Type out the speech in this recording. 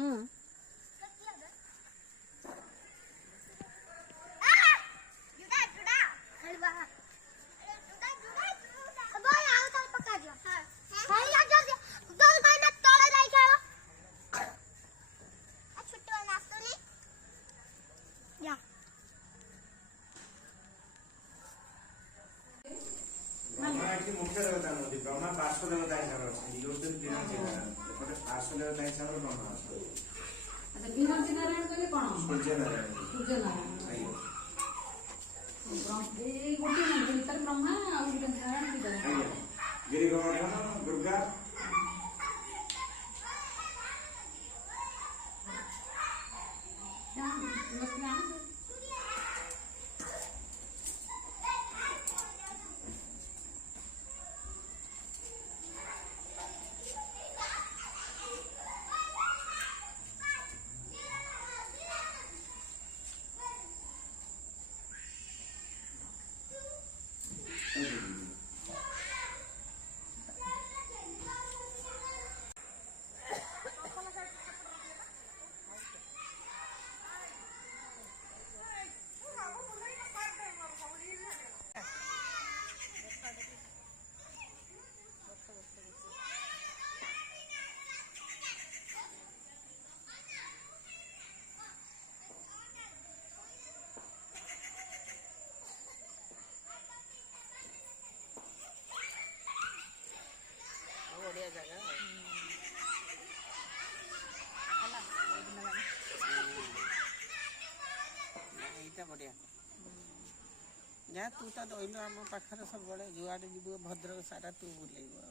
हम्म मुख्य देवता नदी ब्रह्मा पार्श्व देवता हिसाब से पार्श्व देवता हिसाब से ब्रह्मा बीनाक्षी नारायण कहले कोन सूर्य नारायण गोटे भीतर ब्रह्मा और नारायण गिरी गोवर्धन दुर्गा बढ़िया जा तू तो रही आम पाखे सब जुआड़े जीव भद्रक सारा तू बुलेब